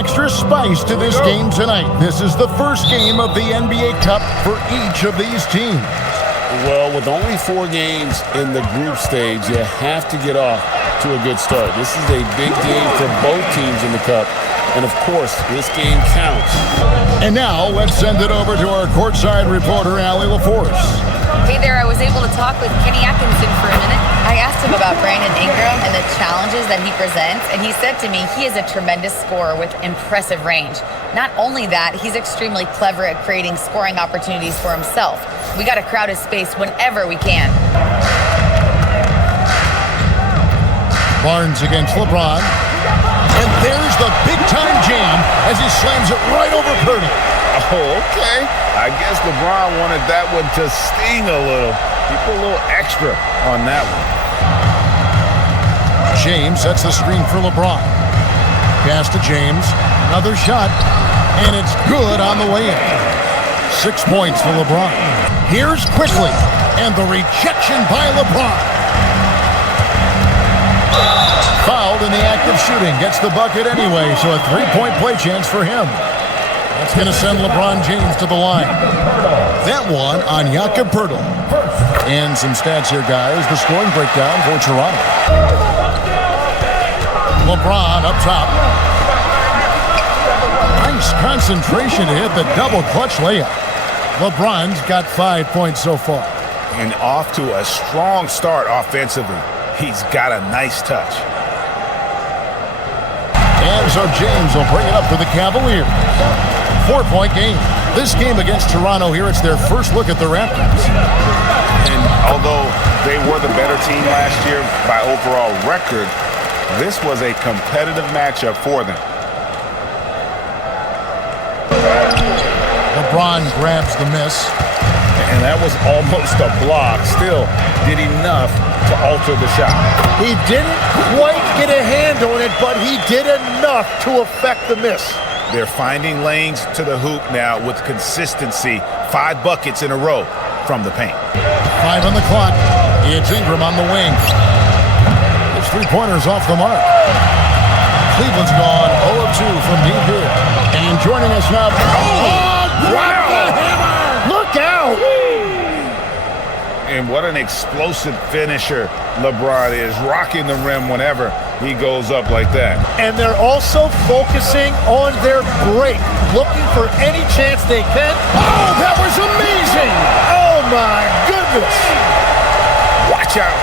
extra spice to this game tonight. This is the first game of the NBA Cup for each of these teams. Well, with only 4 games in the group stage, you have to get off to a good start. This is a big game for both teams in the Cup. And, of course, this game counts. And now, let's send it over to our courtside reporter, Allie LaForce. Hey there, I was able to talk with Kenny Atkinson for a minute. I asked him about Brandon Ingram and the challenges that he presents, and he said to me he is a tremendous scorer with impressive range. Not only that, he's extremely clever at creating scoring opportunities for himself. We got to crowd his space whenever we can. Barnes against LeBron. And there's the big-time jam as he slams it right over Purdy. Oh, okay. I guess LeBron wanted that one to sting a little. He put a little extra on that one. James sets the screen for LeBron. Pass to James. Another shot. And it's good on the way in. 6 points for LeBron. Here's quickly. And the rejection by LeBron. Fouled in the act of shooting. Gets the bucket anyway, so a 3-point play chance for him. That's going to send LeBron James to the line. That one on Jakob Poeltl. And some stats here, guys. The scoring breakdown for Toronto. LeBron up top. Nice concentration to hit the double clutch layup. LeBron's got 5 points so far. And off to a strong start offensively. He's got a nice touch. And so James will bring it up for the Cavaliers. 4-point game. This game against Toronto here, it's their first look at the Raptors. And although they were the better team last year by overall record, this was a competitive matchup for them. LeBron grabs the miss. And that was almost a block. Still did enough to alter the shot. He didn't quite get a hand on it, but he did enough to affect the miss. They're finding lanes to the hoop now with consistency. 5 buckets in a row from the paint. 5 on the clock. It's Ingram on the wing. His 3-pointer's off the mark. Cleveland's gone 0 of 2 from deep here. And joining us now. Oh, wow! The hammer! Look out! And what an explosive finisher LeBron is, rocking the rim whenever he goes up like that. And they're also focusing on their break, looking for any chance they can. Oh, that was amazing! Oh, my goodness! Watch out.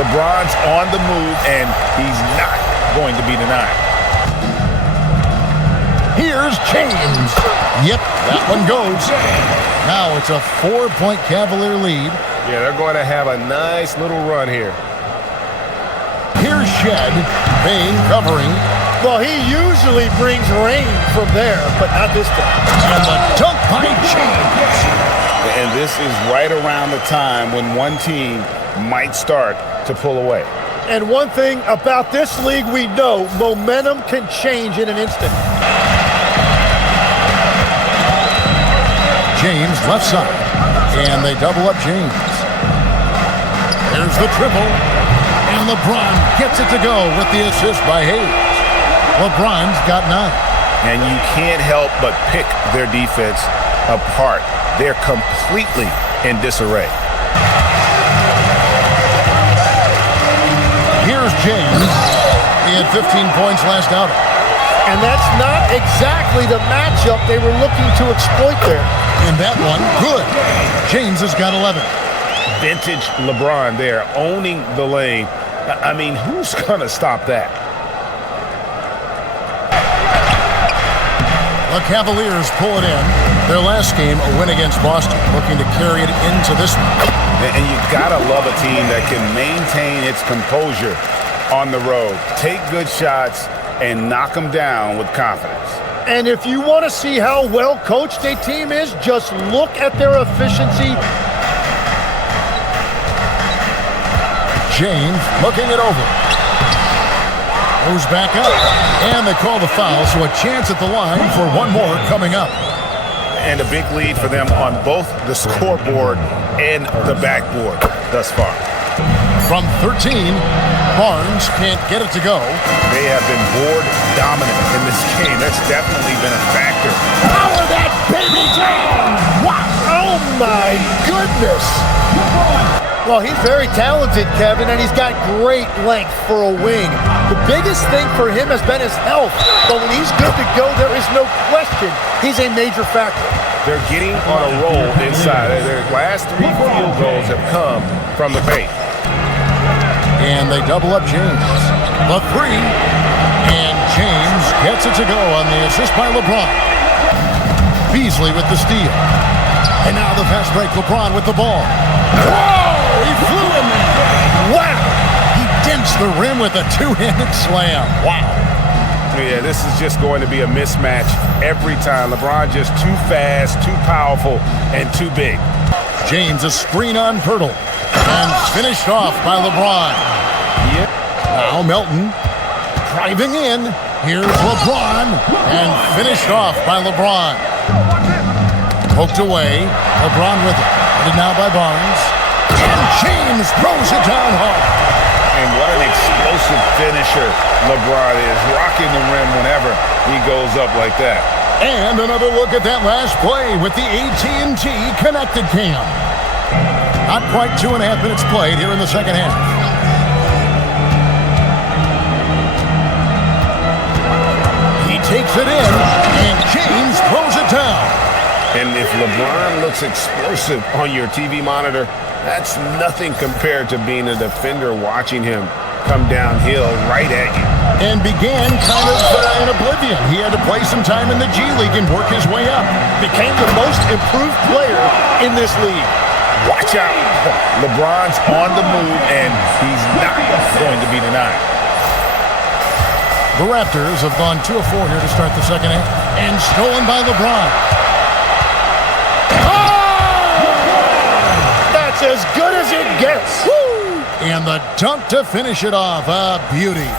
LeBron's on the move, and he's not going to be denied. Here's James. Yep, that one goes. Now it's a 4-point Cavalier lead. Yeah, they're going to have a nice little run here. Here's Shed. Payne covering. Well, he usually brings rain from there, but not this time. And the dunk by James. And this is right around the time when one team might start to pull away. And one thing about this league we know, momentum can change in an instant. James left side. And they double up James. There's the triple. And LeBron gets it to go with the assist by Hayes. LeBron's got 9. And you can't help but pick their defense apart. They're completely in disarray. Here's James. He had 15 points last outing. And that's not exactly the matchup they were looking to exploit there. And that one, good. James has got 11. Vintage LeBron there, owning the lane. I mean, who's going to stop that? The Cavaliers pull it in. Their last game, a win against Boston, looking to carry it into this one. And you got to love a team that can maintain its composure on the road. Take good shots and knock them down with confidence. And if you want to see how well coached a team is, just look at their efficiency. James looking it over. Goes back up. And they call the foul, so a chance at the line for one more coming up. And a big lead for them on both the scoreboard and the backboard thus far. From 13, Barnes can't get it to go. They have been board dominant in this game. That's definitely been a factor. Power that baby down! Wow! Oh my goodness! Well, he's very talented, Kevin, and he's got great length for a wing. The biggest thing for him has been his health. But when he's good to go, there is no question he's a major factor. They're getting on a roll inside. Their last 3 field goals have come from the paint. And they double up James. The three. And James gets it to go on the assist by LeBron. Beasley with the steal. And now the fast break. LeBron with the ball. Whoa! He flew in there. Wow! He dents the rim with a two-handed slam. Wow. Yeah, this is just going to be a mismatch every time. LeBron just too fast, too powerful, and too big. James a screen on Pirtle. And finished off by LeBron. Yep. Now Melton driving in. Here's LeBron. And finished off by LeBron. Poked away. LeBron with it. Headed now by Barnes. And James throws it down hard. And what an explosive finisher LeBron is. Rocking the rim whenever he goes up like that. And another look at that last play with the AT&T Connected Cam. Not quite 2.5 minutes played here in the second half. He takes it in, and James throws it down. And if LeBron looks explosive on your TV monitor, that's nothing compared to being a defender watching him come downhill right at you. And began kind of in oblivion. He had to play some time in the G League and work his way up. Became the most improved player in this league. Watch out. LeBron's on the move, and he's not going to be denied. The Raptors have gone 2 of 4 here to start the second half. And stolen by LeBron. That's as good as it gets. Woo! And the dunk to finish it off. A beauty.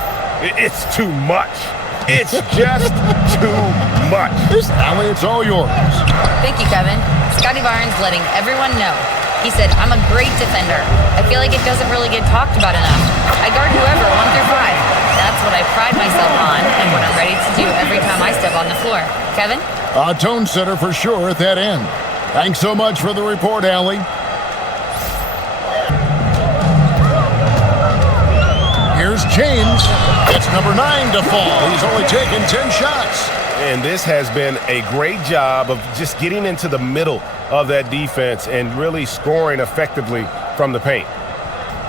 It's too much. It's just too much. Allie, it's all yours. Thank you, Kevin. Scotty Barnes letting everyone know. He said, I'm a great defender. I feel like it doesn't really get talked about enough. I guard whoever, 1 through 5. That's what I pride myself on and what I'm ready to do every time I step on the floor. Kevin? A tone setter for sure at that end. Thanks so much for the report, Allie. Here's James. It's number 9 to fall. He's only taken 10 shots. And this has been a great job of just getting into the middle of that defense and really scoring effectively from the paint.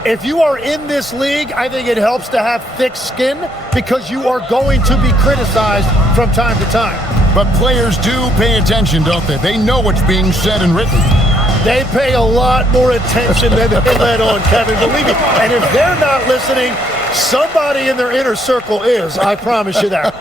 If you are in this league, I think it helps to have thick skin because you are going to be criticized from time to time. But players do pay attention, don't they? They know what's being said and written. They pay a lot more attention than they let on, Kevin, believe me. And if they're not listening, somebody in their inner circle is. I promise you that.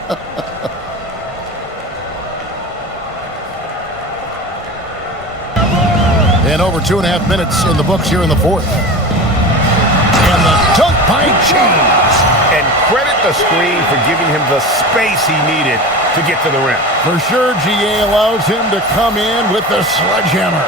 And over 2.5 minutes in the books here in the fourth. And the dunk by James. And credit the screen for giving him the space he needed to get to the rim. For sure, GA allows him to come in with the sledgehammer.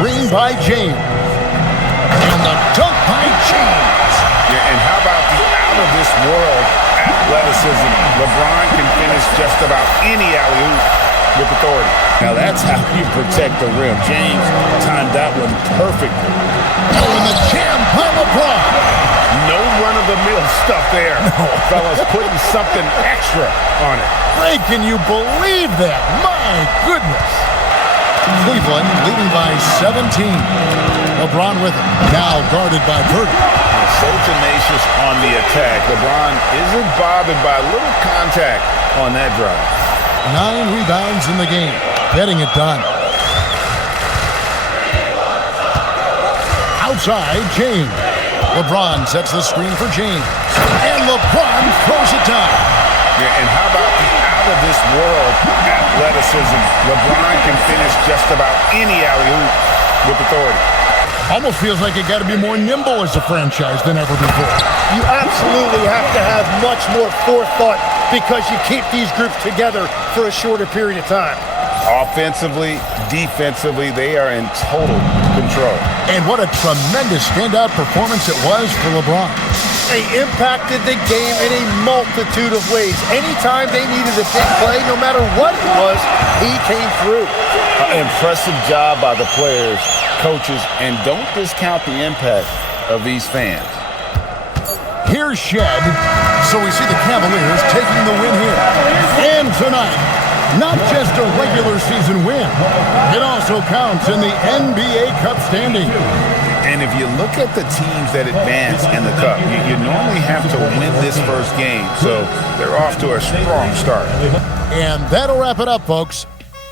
Screen by James. And the dunk by James. Yeah, and how about the out-of-this-world athleticism? LeBron can finish just about any alley-oop with authority. Now that's how you protect the rim. James timed that one perfectly. Oh, and the jam by LeBron. No run-of-the-mill stuff there. No. Fellas putting something extra on it. Ray, can you believe that? My goodness. Cleveland leading by 17. LeBron with it. Now guarded by Purdy. So tenacious on the attack. LeBron isn't bothered by a little contact on that drive. 9 rebounds in the game. Getting it done. Outside, James. LeBron sets the screen for James. And LeBron throws it down. Yeah, and how about the out-of-this-world athleticism? LeBron can finish just about any alley-oop with authority. Almost feels like you got to be more nimble as a franchise than ever before. You absolutely have to have much more forethought because you keep these groups together for a shorter period of time. Offensively, defensively, they are in total control. And what a tremendous standout performance it was for LeBron. They impacted the game in a multitude of ways. Anytime they needed a big play, no matter what it was, he came through. Impressive job by the players, coaches, and don't discount the impact of these fans. Here's Shed. So we see the Cavaliers taking the win here. And tonight, not just a regular season win, it also counts in the NBA Cup standing. And if you look at the teams that advance in the Cup, you normally have to win this first game, so they're off to a strong start. And that'll wrap it up, folks.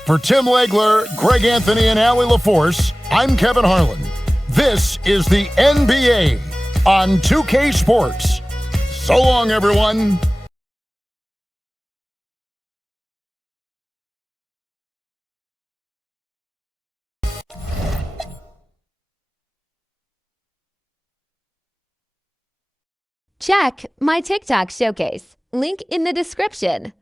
For Tim Legler, Greg Anthony, and Allie LaForce, I'm Kevin Harlan. This is the NBA on 2K Sports. So long, everyone. Check my TikTok showcase. Link in the description.